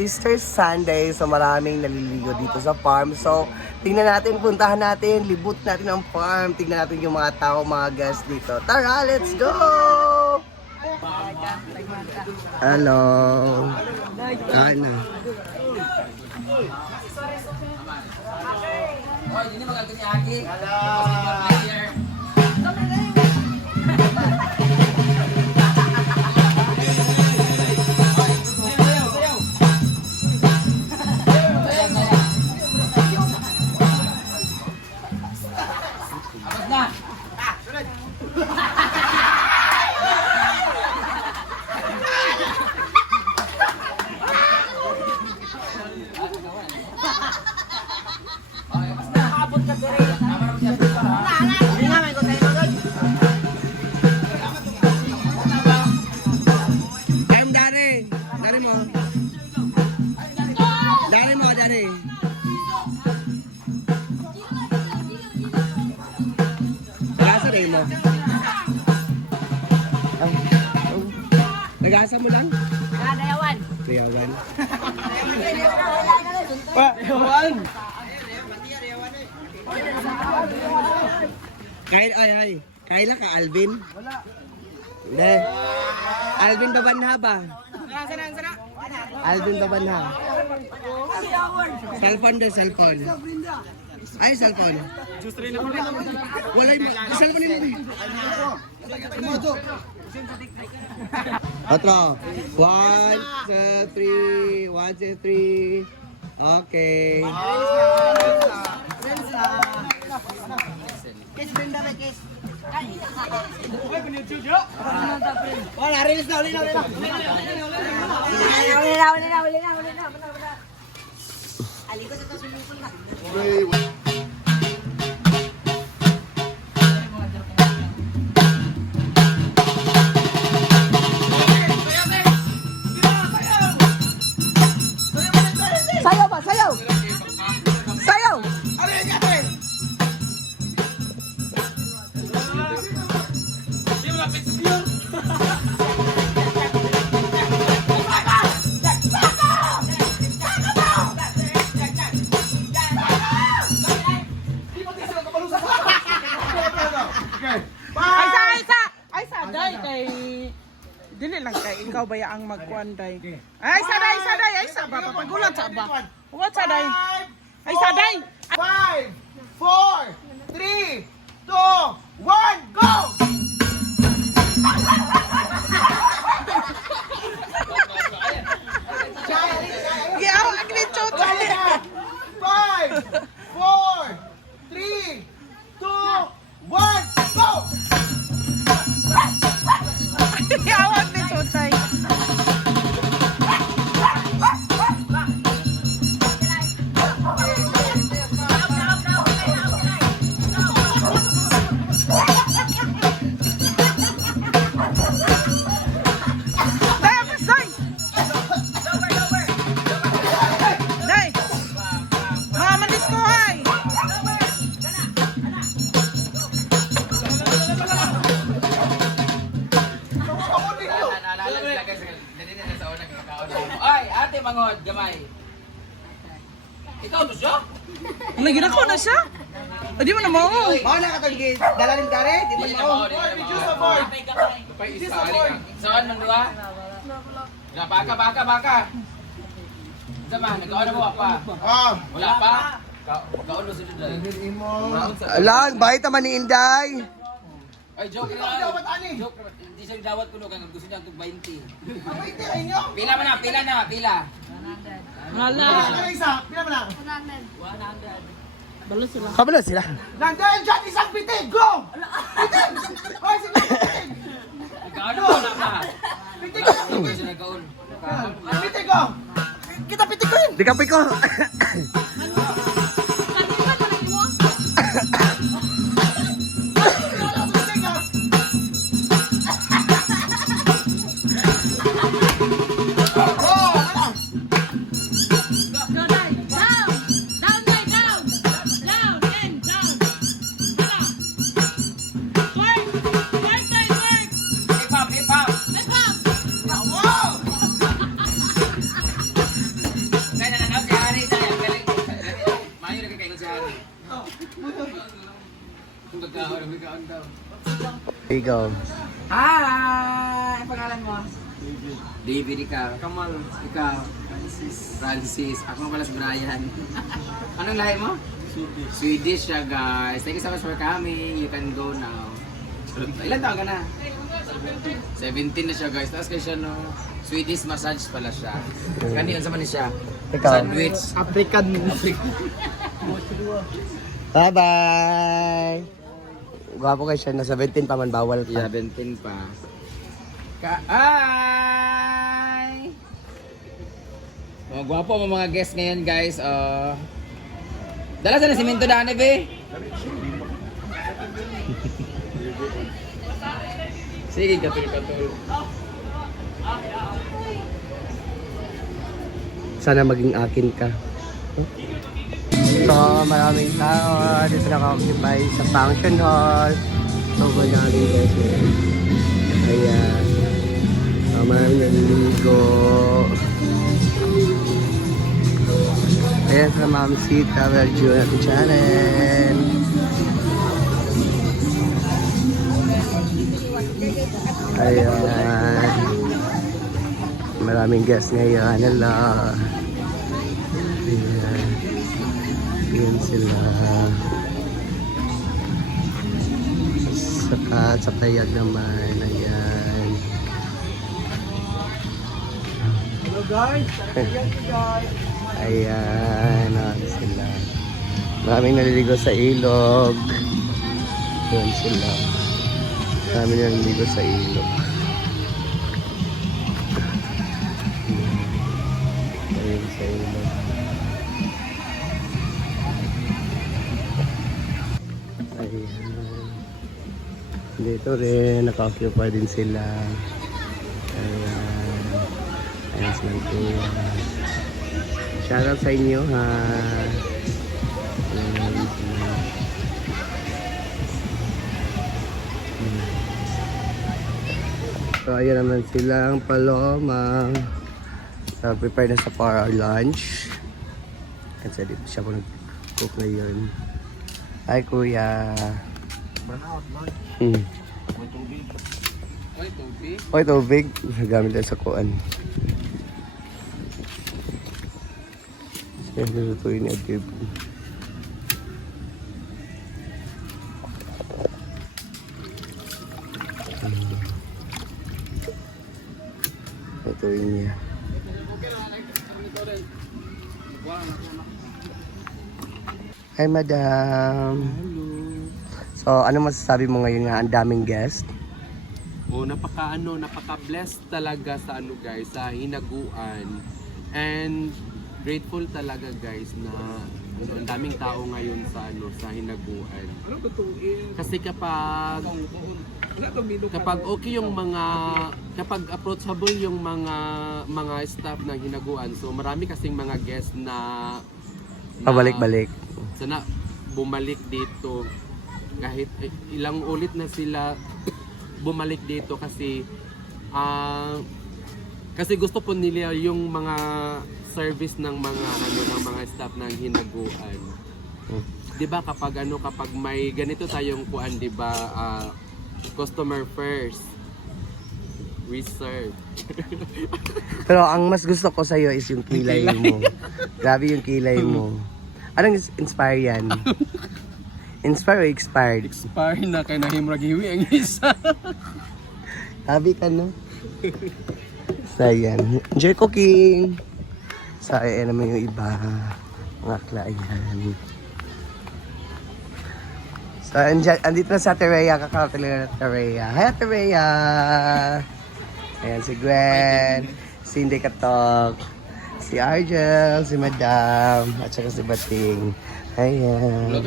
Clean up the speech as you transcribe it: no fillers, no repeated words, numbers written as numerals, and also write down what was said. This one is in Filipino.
Easter Sunday, so maraming naliligo dito sa farm. So, tingnan natin, puntahan natin, libut natin ang farm. Tingnan natin yung mga tao, mga guests dito. Tara, let's go! Hello! Kain na. Nag-asa mo lang? Dayawan. Dayawan. Dayawan. Kain lang ka, Alvin? Wala. Hindi. Alvin Babanha ba? Sana. Alvin Babanha. Cellphone din, cellphone. Ay, cellphone. Wala yung cellphone yun. Otro. 1, 2, 3. 1, 2, 3. Okay. Kiss Brenda, kiss. Wala, release na, uli na. Alikot ito sumipon na. Sayaw ba? Sayaw! Sayaw! Ay saday kay dili lang kay ikaw baya ang magkuanday. Ay saday ay sa ba pagulat sa ba. What saday? Ay saday. 5, 4, 3, 2, 1, go! Yaw agli chot. 5, 4, 3, 2, 1, go! Yaw agli chot ay. Ay, ate mangod, gamay. Ikaw to siya? Lagi na ko na siya. Di mo na mo. Mao na katong dalalim kare, di Dili man na mao. mo, dili na mo. Kapay isa ali. Saan man duwa? Na baka. Sama, nagawa na mo pa. Wala pa. Kaon mo sila dai. Alang, bahit naman ni Inday. Ay, joke na. Joke. Hindi siya dawat ko no kang gusto niya tug 20. Pila man na, pila. Wala. Pila mo na? Balo sila. Kabalo sila. Nandiyan dyan isang bitig, go! Bitig! Hoy, sige, bitig! Kaon mo na pa. Bitig! Hindi siya nagaon. Bitig, go! Kita bitig ko yun! Di kapi ko. Kung kakaon daw. Ikaw. Hi! Ang pangalan mo? David, ikaw. Kamal. Ikaw. Francis. Ako pala si Brian. Anong lahi mo? Swedish siya, guys. Thank you so much for coming. You can go now. Ilan taon ka na? 17 na siya, guys. Tapos kayo siya, no? Swedish massage pala siya. Kaniyan sa man siya. Ikaw. Sandwich. African. Bye-bye! Gwapo kayo siya, na 17 pa man, bawal pa. 17 pa. Hi! Mga gwapo mga guests ngayon, guys. Dala sa nasimento daan, be. Sige, katul-katul. Sana maging akin ka. So, maraming tao. Dito naka-occupy sa function hall. So, maraming guys. Ayan. So, maraming naliligo. Ayan sa Ma'am Sita. Welcome at the channel. Ayan. Maraming guests ngayon. Hello. Ayan. Ayan sila. Sa payag naman. Ayan. Hello guys! Ayan. Sila. Maraming naliligo sa ilog. Ayan sila. Maraming naliligo sa ilog. Ayan sa ilog. Ayan. Dito rin, naka-occupy din sila. Ayan. Ayan sila kuya. Shoutout sa inyo ha. Ayan. So ayan naman silang Paloma. So prepare na sa for our lunch. Kasi dito siya po nag-cook ngayon. Hi kuya. Oy, tubig. Oy, tubig. Gamit tayo sa kuan. Sige, nilutuin ni Adib. Lutuin niya. Hi, madam. So, ano masasabi mo ngayon nga ang daming guest? Oh, napaka-blessed talaga sa guys, sa hinaguan. And grateful talaga guys na ang daming tao ngayon sa sa hinaguan. Kasi kapag okay yung kapag approachable yung mga staff ng hinaguan, so marami kasing mga guests na Pabalik-balik. sana bumalik dito kahit ilang ulit na sila bumalik dito kasi gusto po nila yung mga service ng mga staff ng hinaguan. 'Di ba kapag may ganito tayong kuan, 'di ba, customer first, we serve. Pero ang mas gusto ko sa'yo is yung kilay mo. Grabe yung kilay mo. Anong inspire yan? Inspire o expired? Expire na kay nahimrag hiwi ang isa. Happy ka no? So ayan. Enjoy cooking! So ayan naman yung iba. Mga klient. So andito na sa Terea. Kakarating na Terea. Hi Terea! Ayan si Gwen. Si Hindi Katok. Si Argel. Si Madam. At saka si Bating. Ayan.